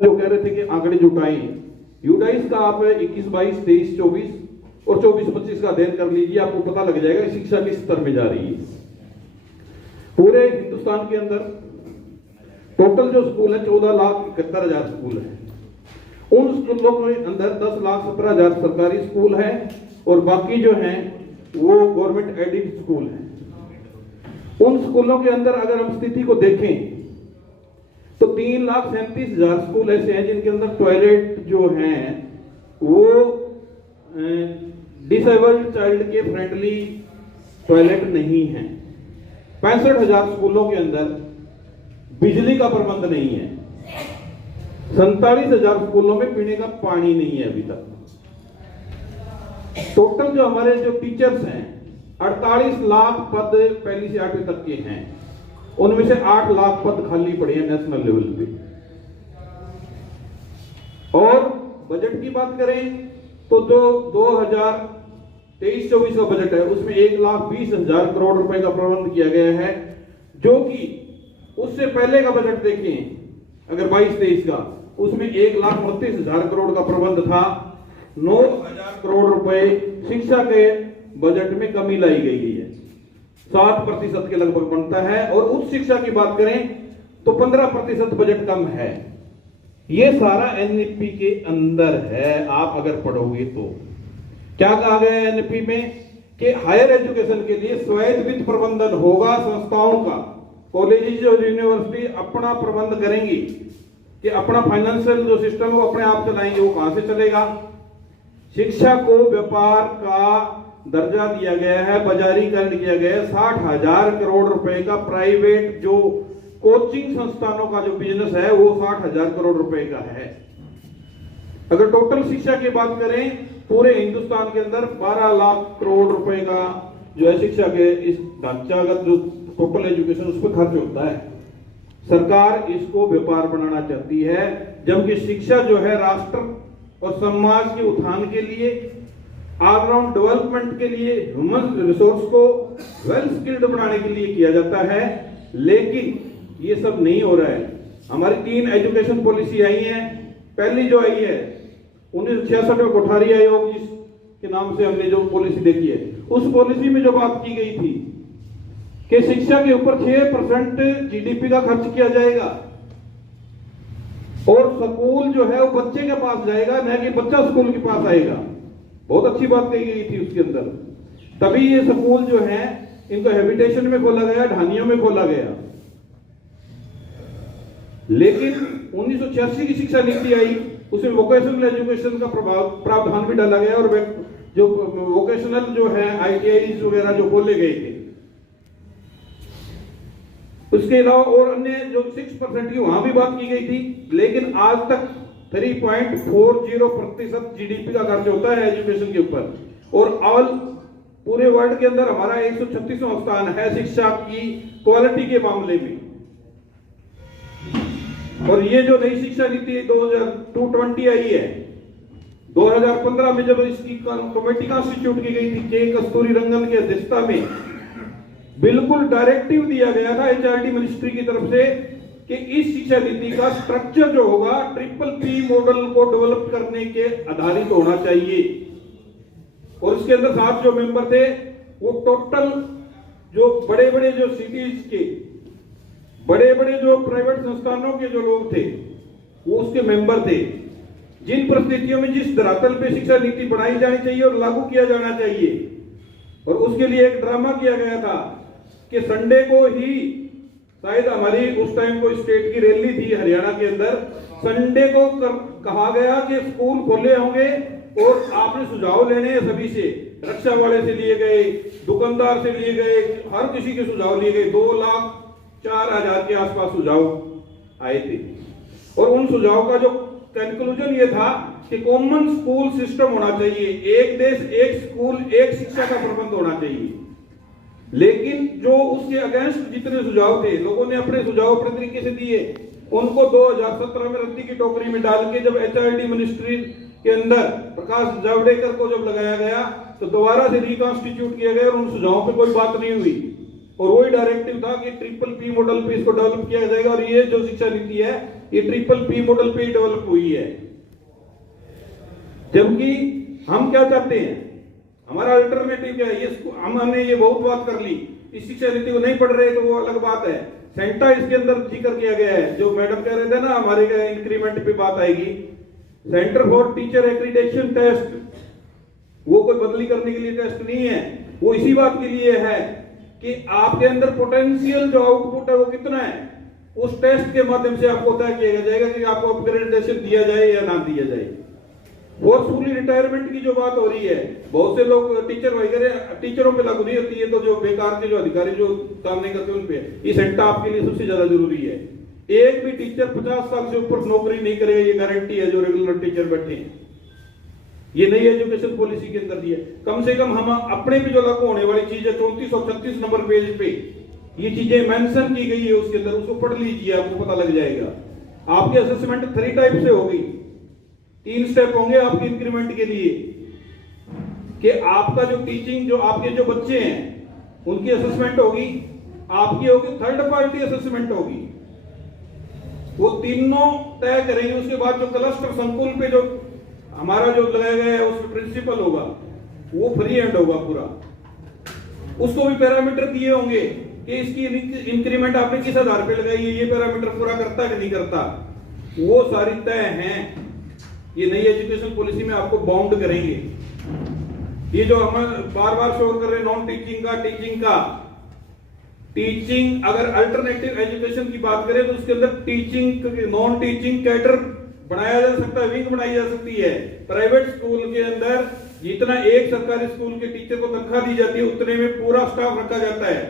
जो कह रहे थे कि आंकड़े जुटाएं, यूडाइस का आप 21-22, 23-24 और 24-25 का अध्ययन कर लीजिए, आपको पता लग जाएगा शिक्षा किस स्तर में जा रही है। पूरे हिंदुस्तान के अंदर टोटल जो स्कूल है 14,71,000 स्कूल है। उन स्कूलों के अंदर 10,17,000 सरकारी स्कूल है और बाकी जो हैं वो गवर्नमेंट एडेड स्कूल हैं। उन स्कूलों के अंदर अगर हम स्थिति को देखें तो 3,37,000 स्कूल ऐसे हैं जिनके अंदर टॉयलेट जो हैं वो डिसेबल्ड चाइल्ड के फ्रेंडली टॉयलेट नहीं है। 65,000 स्कूलों के अंदर बिजली का प्रबंध नहीं है। 47,000 स्कूलों में पीने का पानी नहीं है अभी तक। टोटल जो हमारे जो टीचर्स हैं 48 लाख पद पहली से 8वीं तक के हैं, उनमें से 8 लाख पद खाली पड़े हैं नेशनल लेवल पे। और बजट की बात करें तो जो 2023-24 का बजट है उसमें 1,20,000 करोड़ रुपए का प्रबंध किया गया है, जो कि उससे पहले का बजट देखें अगर 22-23 का, उसमें 1,32,000 करोड़ का प्रबंध था। 9,000 करोड़ रुपए शिक्षा के बजट में कमी लाई गई है, 7% के लगभग बनता है। और उच्च शिक्षा की बात करें तो 15% बजट कम है। यह सारा एनईपी के अंदर है। आप अगर पढ़ोगे तो क्या कहा गया है एनईपी में कि हायर एजुकेशन के लिए स्वायत्त वित्त प्रबंधन होगा संस्थाओं का। कॉलेज और यूनिवर्सिटी अपना प्रबंध करेंगी कि अपना फाइनेंशियल जो सिस्टम है वो अपने आप चलाएंगे। वो कहां से चलेगा? शिक्षा को व्यापार का दर्जा दिया गया है, बाजारीकरण किया गया है। 60,000 करोड़ रुपए का प्राइवेट जो कोचिंग संस्थानों का जो बिजनेस है वो 60,000 करोड़ रुपए का है। अगर टोटल शिक्षा की बात करें पूरे हिंदुस्तान के अंदर 12 लाख करोड़ रुपए का जो है शिक्षा के इस ढांचागत जो टोटल एजुकेशन उस पर खर्च होता है। सरकार इसको व्यापार बनाना चाहती है, जबकि शिक्षा जो है राष्ट्र और समाज के उत्थान के लिए, ऑलराउंड डेवलपमेंट के लिए, ह्यूमन रिसोर्स को वेल स्किल्ड बनाने के लिए किया जाता है। लेकिन ये सब नहीं हो रहा है। हमारी 3 एजुकेशन पॉलिसी आई है। पहली जो आई है 1966 में कोठारी आयोग जिसके नाम से हमने जो पॉलिसी देखी है, उस पॉलिसी में जो बात की गई थी कि शिक्षा के ऊपर 6% जीडीपी का खर्च किया जाएगा और स्कूल जो है वो बच्चे के पास जाएगा, न कि बच्चा स्कूल के पास आएगा। बहुत अच्छी बात कही गई थी उसके अंदर। तभी ये स्कूल जो है इनको हैबिटेशन में खोला गया, ढानियों में खोला गया। लेकिन 1986 की शिक्षा नीति आई, उसमें वोकेशनल एजुकेशन का प्रावधान भी डाला गया और जो वोकेशनल जो है आईटीआई वगैरह जो खोले गए थे। उसके अलावा और अन्य जो 6% की वहां भी बात की गई थी। लेकिन आज तक 3.40% जीडीपी का खर्च होता है एजुकेशन के ऊपर। और ऑल पूरे वर्ल्ड के अंदर हमारा 136वां स्थान है शिक्षा की क्वालिटी के मामले में। और ये जो नई शिक्षा नीति 2020 आई है, 2015 में जब इसकी कमेटी कॉन्स्टिट्यूट की गई थी के कस्तूरी रंगन की अध्यक्षता में, बिल्कुल डायरेक्टिव दिया गया था एचआरडी मिनिस्ट्री की तरफ से कि इस शिक्षा नीति का स्ट्रक्चर जो होगा PPP मॉडल को डेवलप करने के आधारित होना चाहिए। और उसके अंदर 7 जो मेंबर थे वो टोटल जो बड़े बड़े जो सिटीज के बड़े बड़े जो प्राइवेट संस्थानों के जो लोग थे वो उसके मेंबर थे। जिन परिस्थितियों में जिस धरातल पे शिक्षा नीति बनाई जानी चाहिए और लागू किया जाना चाहिए, और उसके लिए एक ड्रामा किया गया था कि संडे को ही, शायद हमारी उस टाइम को स्टेट की रैली थी हरियाणा के अंदर, संडे को कहा गया कि स्कूल खोले होंगे और आपने सुझाव लेने हैं सभी से, रक्षा वाले से लिए गए, दुकानदार से लिए गए, हर किसी के सुझाव लिए गए। 2,04,000 के आसपास सुझाव आए थे। और उन सुझाव का जो कंक्लूजन ये था कि कॉमन स्कूल सिस्टम होना चाहिए, एक देश एक स्कूल एक शिक्षा का प्रबंध होना चाहिए। लेकिन जो उसके अगेंस्ट जितने सुझाव थे, लोगों ने अपने सुझाव अपने तरीके से दिए, उनको 2017 में रद्दी की टोकरी में डाल के जब एचआरडी मिनिस्ट्री के अंदर प्रकाश जावड़ेकर को जब लगाया गया तो दोबारा से रिकॉन्स्टिट्यूट किया गया और उन सुझावों पे कोई बात नहीं हुई। और वही डायरेक्टिव था कि PPP मॉडल पे इसको डेवलप किया जाएगा और ये जो शिक्षा नीति है ये ट्रिपल पी मॉडल पे डेवलप हुई है। जबकि हम क्या चाहते हैं, हमारा अल्टरनेटिव क्या है, ये हमने ये बहुत बात कर ली, इस शिक्षा नीति को नहीं पढ़ रहे तो वो अलग बात है। सेंटा इसके अंदर जिक्र किया गया है, जो मैडम कह रहे थे ना हमारे इंक्रीमेंट पे बात आएगी। Centre for teacher accreditation test, वो कोई बदली करने के लिए टेस्ट नहीं है, वो इसी बात के लिए है कि आपके अंदर पोटेंशियल जो आउटपुट है वो कितना है, उस टेस्ट के माध्यम से आपको तय किया जाएगा कि आपको अपग्रेडेशन दिया जाए या ना दिया जाए। फोर्सफुली रिटायरमेंट की जो बात हो रही है, बहुत से लोग टीचर वगैरह टीचरों पे लागू नहीं होती है, तो जो बेकार के जो अधिकारी जो काम नहीं करते उन पे ये सेंटा आपके लिए सबसे ज्यादा जरूरी है। एक भी टीचर 50 साल से ऊपर नौकरी नहीं करेगा, ये गारंटी है जो रेगुलर टीचर बैठे हैं। ये नई एजुकेशन पॉलिसी के अंदर दी है। कम से कम हम अपने भी जो लागू होने वाली चीज है 34 और 36 नंबर पेज पे ये चीजें मेंशन की गई है, उसके अंदर उसको पढ़ लीजिए, आपको पता लग जाएगा। आपकी असेसमेंट 3 टाइप से होगी, 3 स्टेप होंगे आपके इंक्रीमेंट के लिए कि आपका जो टीचिंग, जो आपके जो बच्चे हैं उनकी असेसमेंट होगी, आपकी होगी, थर्ड पार्टी असेसमेंट होगी। वो तीनों तय करेंगे। उसके बाद जो क्लस्टर संकुल पे जो हमारा जो लगाया गया है उसमें प्रिंसिपल होगा, वो फ्री हैंड होगा पूरा। उसको भी पैरामीटर दिए होंगे कि इसकी इंक्रीमेंट आपने किस आधार पे लगाई है, ये पैरामीटर पूरा करता है कि नहीं करता, वो सारी तय हैं। ये नई एजुकेशन पॉलिसी में आपको बाउंड करेंगे। ये जो हम बार बार शोर कर रहे हैं नॉन टीचिंग का, टीचिंग का, टीचिंग अगर अल्टरनेटिव एजुकेशन की बात करें तो उसके अंदर टीचिंग, नॉन टीचिंग कैडर बनाया जा सकता है, विंग बनाई जा सकती है। प्राइवेट स्कूल के अंदर जितना एक सरकारी स्कूल के टीचर को तनख्वाह दी जाती है उतने में पूरा स्टाफ रखा जाता है,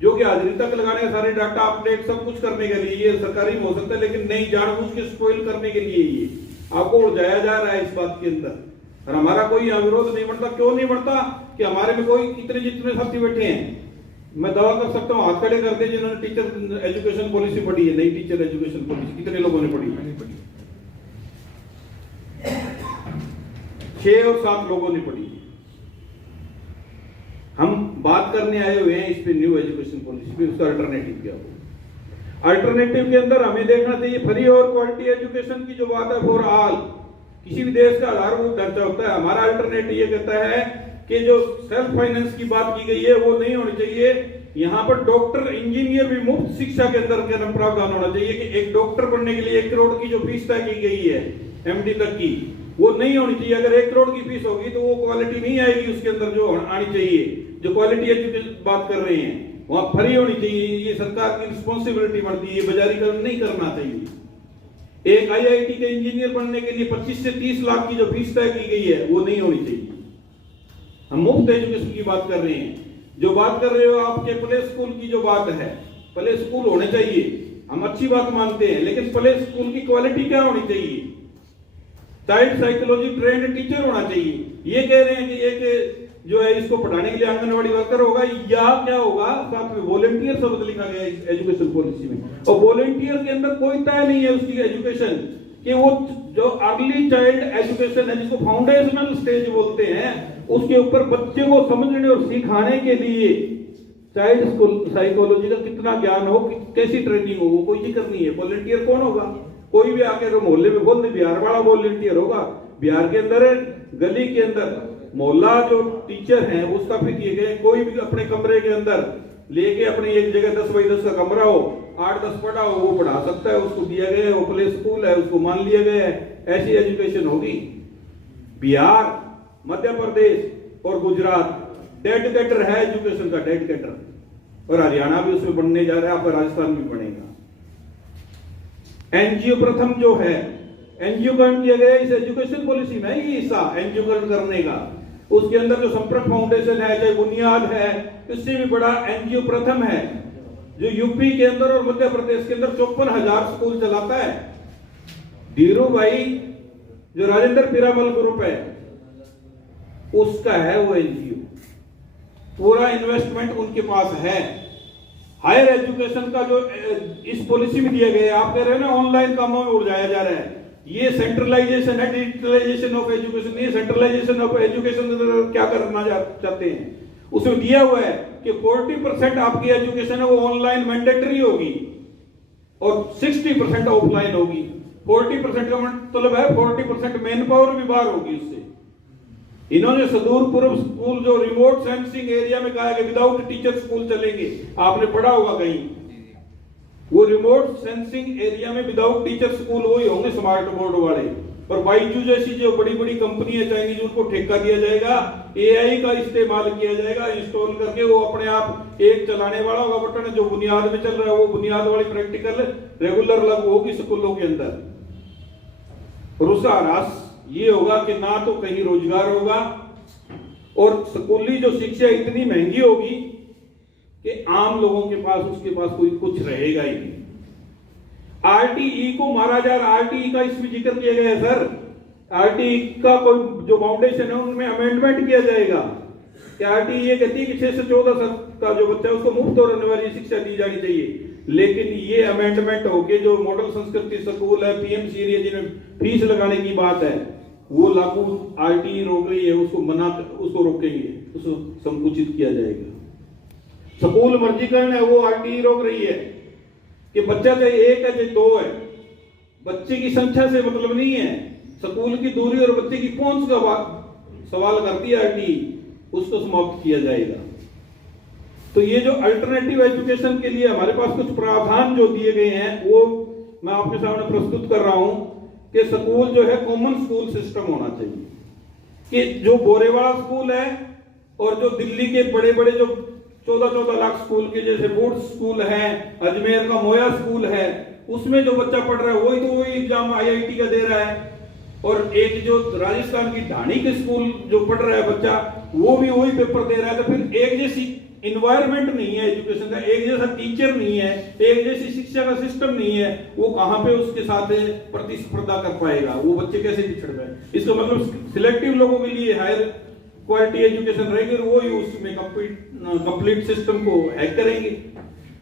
जो कि हाजिरी तक लगाने का, सारे डाटा अपडेट सब कुछ करने के लिए। ये सरकारी में हो सकता है, लेकिन नहीं, जानबूझ के स्पॉइल करने के लिए ये आपको उलझाया जा रहा है इस बात के अंदर। और हमारा कोई विरोध नहीं बढ़ता। क्यों नहीं बढ़ता कि हमारे में कोई इतने जितने साथी बैठे हैं, मैं दावा कर सकता हूँ, हाथ खड़े कर दे जिन्होंने टीचर एजुकेशन पॉलिसी पढ़ी है, नई टीचर एजुकेशन पॉलिसी कितने लोगों ने पढ़ी? 6 और 7 लोगों ने पढ़ी। हम बात करने आए हुए हैं इस पे, न्यू एजुकेशन पॉलिसी पे, उसका अल्टरनेटिव क्या हो। अल्टरनेटिव के अंदर हमें देखना चाहिए फ्री और क्वालिटी एजुकेशन की जो बात है फॉर ऑल। किसी भी देश का आधारभूत ढांचा होता है, हमारा अल्टरनेटिव ये कहता है कि जो सेल्फ फाइनेंस की बात की गई है वो नहीं होनी चाहिए। यहाँ पर डॉक्टर इंजीनियर भी मुफ्त शिक्षा के अंदर के प्रावधान होना चाहिए कि एक डॉक्टर बनने के लिए 1 करोड़ की जो फीस तय की गई है एमडी तक की, वो नहीं होनी चाहिए। अगर 1 करोड़ की फीस होगी तो वो क्वालिटी नहीं आएगी उसके अंदर जो आनी चाहिए। जो क्वालिटी एजुकेशन बात कर रहे हैं वहां फ्री होनी चाहिए। ये सरकार की रिस्पॉन्सिबिलिटी बनती है, बाजारीकरण नहीं करना चाहिए। एक आईआईटी के इंजीनियर बनने के लिए 25 से 30 लाख की जो फीस तय की गई है वो नहीं होनी चाहिए। हम मुफ्त एजुकेशन की बात कर रहे हैं। जो बात कर रहे हो आपके प्ले स्कूल की जो बात है, प्ले स्कूल होने चाहिए, हम अच्छी बात मानते हैं, लेकिन प्ले स्कूल की क्वालिटी क्या होनी चाहिए? चाइल्ड साइकोलॉजी ट्रेंड टीचर होना चाहिए। ये कह रहे हैं कि एक जो है इसको पढ़ाने के लिए आंगनवाड़ी वर्कर होगा, या क्या होगा, साथ में वॉलंटियर शब्द लिखा गया है इस एजुकेशन पॉलिसी में। और वॉलंटियर के अंदर कोई तय नहीं है उसकी एजुकेशन कि वो जो अर्ली चाइल्ड एजुकेशन है, जिसको फाउंडेशनल स्टेज बोलते हैं, उसके ऊपर बच्चे को समझने और सिखाने के लिए चाइल्ड साइकोलॉजी का कितना ज्ञान हो, कैसी ट्रेनिंग हो, वो कोई जिक्र नहीं है। वॉलंटियर कौन होगा? कोई भी आके मोहल्ले में बोल दे बिहार वाला वॉलंटियर होगा। बिहार के अंदर गली के अंदर मोहल्ला जो टीचर हैं वो स्थापित किए गए। कोई भी अपने कमरे के अंदर लेके अपनी एक जगह 10 बाई 10 का कमरा हो, 8-10 पढ़ा हो, वो पढ़ा सकता है, उसको दिया गया है, वो प्ले स्कूल है, उसको मान लिया गया है। ऐसी एजुकेशन होगी। बिहार, मध्य प्रदेश और गुजरात डेडिकेटर है एजुकेशन का, डेडिकेटर, और हरियाणा भी उसमें बनने जा रहा है, आपका राजस्थान भी बनेगा। एनजीओ प्रथम जो है, एनजीओकरण किया गया इस एजुकेशन पॉलिसी में, ये हिस्सा एनजीओकरण करने का। उसके अंदर जो संपर्क फाउंडेशन है, चाहे बुनियाद है, इससे भी बड़ा एनजीओ प्रथम है, जो यूपी के अंदर और मध्य प्रदेश के अंदर 54,000 स्कूल चलाता है। धीरू भाई जो राजेंद्र पीरामल ग्रुप है उसका है वो एनजीओ, पूरा इन्वेस्टमेंट उनके पास है। हायर एजुकेशन का जो इस पॉलिसी में दिया गया है, आप कह रहे हैं ना ऑनलाइन कामों में उलझाया जा रहा है, ये सेंट्रलाइजेशन है, डिजिटलाइजेशन ऑफ एजुकेशन। ये सेंट्रलाइजेशन ऑफ एजुकेशन क्या करना चाहते हैं? उसमें दिया हुआ है कि 40% आपकी एजुकेशन है वो ऑनलाइन मैंडेटरी होगी। और 60% ऑफलाइन होगी। 40% का मतलब है 40% मैन पावर भी बाहर होगी उससे। इन्होंने सुदूर पूर्व स्कूल जो रिमोट सेंसिंग एरिया में कहा है कि विदाउट टीचर स्कूल चलेंगे, आपने पढ़ा होगा कहीं। वो रिमोट सेंसिंग एरिया में विदाउट टीचर स्कूल वही होंगे स्मार्ट बोर्ड वाले। और बाईजू जैसी जो बड़ी बड़ी कंपनी है चाइनीज, उनको ठेका दिया जाएगा, एआई का इस्तेमाल किया जाएगा, इंस्टॉल करके वो अपने आप एक चलाने वाला होगा बटन, जो बुनियाद में चल रहा है वो बुनियाद वाली प्रैक्टिकल रेगुलर लागू होगी स्कूलों के अंदर। और उसका ह्रास ये होगा कि ना तो कहीं रोजगार होगा, और स्कूली जो शिक्षा इतनी महंगी होगी कि आम लोगों के पास उसके पास कोई कुछ रहेगा ही नहीं। आरटीई को मारा जा रहा, आरटीई का इसमें जिक्र किया गया है सर। आरटीई का कोई जो फाउंडेशन है उनमें अमेंडमेंट किया जाएगा कि आरटीई ये कहती है कि 6 से 14 साल का जो बच्चा है उसको मुफ्त और अनिवार्य शिक्षा दी जानी चाहिए। लेकिन ये अमेंडमेंट होके जो मॉडल संस्कृति स्कूल है, पीएमसी एरिया जिनमें फीस लगाने की बात है, वो लागू आरटीई रोक रही है, उसको रोकेंगे, उसको संकुचित किया जाएगा। स्कूल मर्जीकरण है, वो आरटीई रोक रही है कि बच्चा चाहे 1 है चाहे 2 है, बच्चे की संख्या से मतलब नहीं है, स्कूल की दूरी और बच्चे की पहुंच का सवाल करती है आरटीई, उसको समाप्त किया जाएगा। तो ये जो अल्टरनेटिव एजुकेशन के लिए हमारे पास कुछ प्रावधान जो दिए गए हैं वो मैं आपके सामने प्रस्तुत कर रहा हूं कि स्कूल जो है कॉमन स्कूल सिस्टम होना चाहिए। कि जो बोरेवाड़ा स्कूल है और जो दिल्ली के बड़े बड़े जो 14-14 लाख स्कूल के जैसे बोर्ड स्कूल है, अजमेर का मोया स्कूल है, उसमें जो बच्चा पढ़ रहा है वही तो वही एग्जाम आईआईटी का दे रहा है। और एक जो राजस्थान की ढाणी के स्कूल जो पढ़ रहा है बच्चा, वो भी वही पेपर दे रहा है। तो फिर एक जैसी इन्वायरमेंट नहीं है एजुकेशन का, एक जैसा टीचर नहीं है, एक जैसी शिक्षा का सिस्टम नहीं है, वो कहां पे उसके साथ प्रतिस्पर्धा कर पाएगा, वो बच्चे कैसे पिछड़ गए। इसका मतलब सिलेक्टिव लोगों के लिए हायर क्वालिटी एजुकेशन रहेगी और वो ही उसमें कंप्लीट सिस्टम को हैक करेंगे।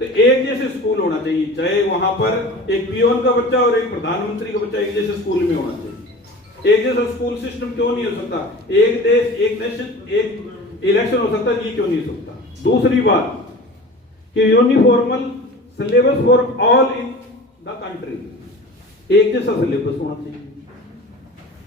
तो एक जैसे स्कूल होना चाहिए, चाहे वहां पर एक पियोन का बच्चा और एक प्रधानमंत्री का बच्चा एक जैसे स्कूल में होना चाहिए। एक जैसा स्कूल सिस्टम क्यों नहीं हो सकता? एक देश एक नेशन एक इलेक्शन हो सकता है, ये क्यों नहीं हो सकता? दूसरी बात कि uniformal syllabus for all in the country, एक जैसा सिलेबस होना चाहिए।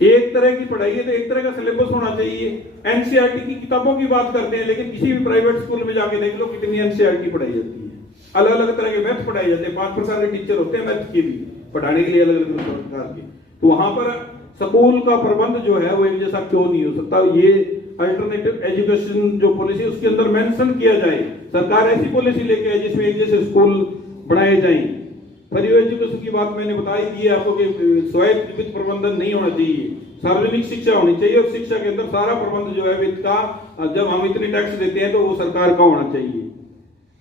एक तरह की पढ़ाई है तो एक तरह का सिलेबस होना चाहिए। एनसीईआरटी की किताबों की बात करते हैं, लेकिन किसी भी प्राइवेट स्कूल में जाके देख लो कितनी एनसीईआरटी पढ़ाई जाती है। अलग अलग तरह के मैथ पढ़ाए जाते हैं, 5 प्रकार के टीचर होते हैं मैथ के भी पढ़ाने के लिए, अलग अलग प्रकार के। तो वहां पर स्कूल का प्रबंध जो है वो एक जैसा क्यों नहीं हो सकता? ये अल्टरनेटिव एजुकेशन जो पॉलिसी उसके अंदर मेंशन किया जाए। सरकार ऐसी पॉलिसी लेके आए जिसमें एक जैसे स्कूल बनाए जाएं। फ्री एजुकेशन की बात मैंने बताई दी है आपको कि स्वायत्त वित्त प्रबंधन नहीं होना चाहिए, सार्वजनिक शिक्षा होनी चाहिए। और शिक्षा के अंदर सारा प्रबंध जो है वित्त का, जब हम इतने टैक्स देते हैं तो वो सरकार का होना चाहिए।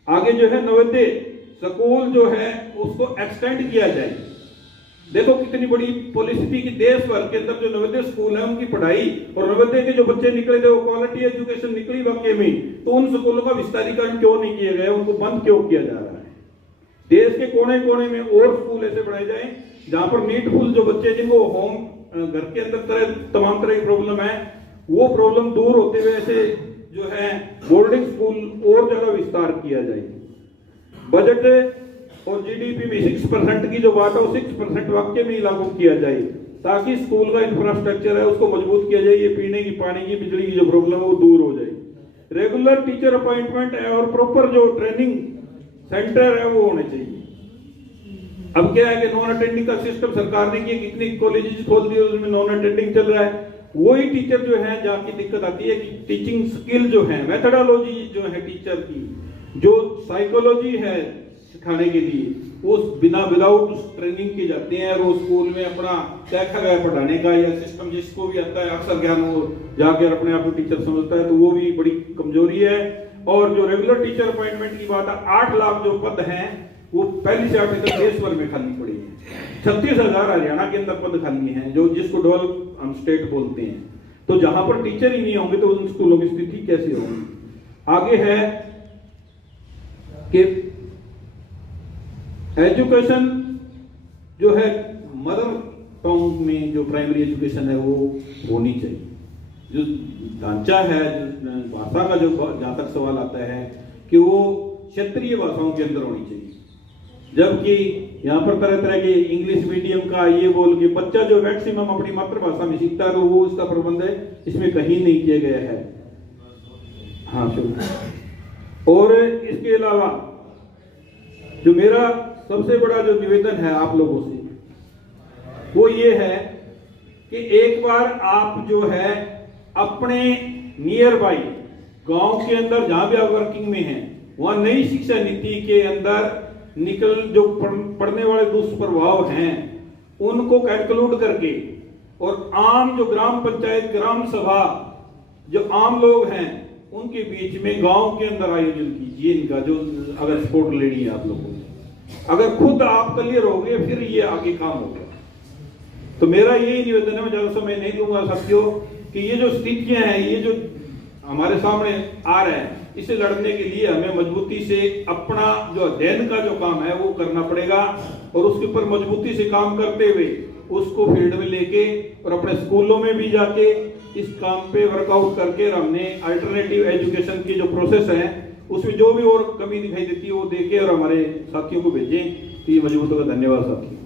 आगे जो है नवोदय स्कूल जो है उसको एक्सटेंड किया जाए। देखो कितनी बड़ी पॉलिसी थी कि देश भर के अंदर जो नवोदय स्कूल है उनकी पढ़ाई, और नवोदय के जो बच्चे निकले थे वो क्वालिटी एजुकेशन निकली वाकई में, तो उन स्कूलों का विस्तारीकरण क्यों नहीं किया गया? उनको बंद क्यों किया जा रहा है? देश के कोने कोने में और स्कूल ऐसे बनाए जाए जहां पर नीडफुल जो बच्चे जिनको होम घर के अंदर तमाम तरह की प्रॉब्लम है, वो प्रॉब्लम दूर होते हुए ऐसे जो है बोर्डिंग स्कूल और ज्यादा विस्तार किया जाए। बजट और जीडीपी में 6% की जो बात है वो 6% वाक्य में ही लागू किया जाए, ताकि स्कूल का इंफ्रास्ट्रक्चर है उसको मजबूत किया जाए। ये पीने की, पानी की, बिजली की जो प्रॉब्लम है वो दूर हो जाए। रेगुलर टीचर अपॉइंटमेंट है और प्रॉपर जो ट्रेनिंग सेंटर है वो होने चाहिए। अब क्या है कि नॉन अटेंडिंग का सिस्टम सरकार ने किया, कितनी कॉलेजेस खोल दिए उसमें नॉन अटेंडिंग चल रहा है। वही टीचर जो है जाके दिक्कत आती है कि टीचिंग स्किल जो है, मेथोडोलॉजी जो है टीचर की, जो साइकोलॉजी है सिखाने के लिए, वो बिना विदाउट ट्रेनिंग की जाते हैं। और वो स्कूल में अपना देखा गया पढ़ाने का या सिस्टम जिसको भी आता है अक्सर ज्ञान वो जाकर अपने आप को टीचर समझता है, तो वो भी बड़ी कमजोरी है। और जो रेगुलर टीचर अपॉइंटमेंट की बात है, 8 लाख जो पद हैं वो पहली से 8वीं तक देश भर में खाली पड़ी है। 36,000 हरियाणा के अंदर पद खाली हैं, जो जिसको डेवलप हम स्टेट बोलते हैं। तो जहां पर टीचर ही नहीं होंगे तो उन स्कूलों की स्थिति कैसे होगी? आगे है कि एजुकेशन जो है मदर टंग में जो प्राइमरी एजुकेशन है वो होनी चाहिए। जो ढांचा है भाषा का, जो जहां तक सवाल आता है कि वो क्षेत्रीय भाषाओं के अंदर होनी चाहिए, जबकि यहाँ पर तरह तरह के इंग्लिश मीडियम का ये बोल के बच्चा जो मैक्सिमम अपनी मातृभाषा में सीखता है तो वो इसका प्रबंध है, इसमें कहीं नहीं किया गया है। हाँ शुरू। और इसके अलावा जो मेरा सबसे बड़ा जो निवेदन है आप लोगों से वो ये है कि एक बार आप जो है अपने नियर बाई गांव के अंदर जहां भी आप वर्किंग में हैं वहां नई शिक्षा नीति के अंदर निकल जो पड़ने वाले दुष्प्रभाव हैं उनको कैलकुलेट करके और आम जो ग्राम पंचायत ग्राम सभा जो आम लोग हैं उनके बीच में गांव के अंदर आयोजन कीजिए इनका, जो अगर सपोर्ट लेनी है आप लोगों को। अगर खुद आप क्लियर हो गए फिर ये आगे काम होगा। तो मेरा यही निवेदन है, मैं ज्यादा समय नहीं लूंगा साथियों, कि ये जो स्थितियां हैं ये जो हमारे सामने आ रहे हैं इसे लड़ने के लिए हमें मजबूती से अपना जो अध्ययन का जो काम है वो करना पड़ेगा और उसके ऊपर मजबूती से काम करते हुए उसको फील्ड में लेके और अपने स्कूलों में भी जाके इस काम पे वर्कआउट करके हमने अल्टरनेटिव एजुकेशन की जो प्रोसेस है उसमें जो भी और कमी दिखाई देती है वो देके और हमारे साथियों को भेजें। तो ये मजबूत होगा। धन्यवाद साथियों।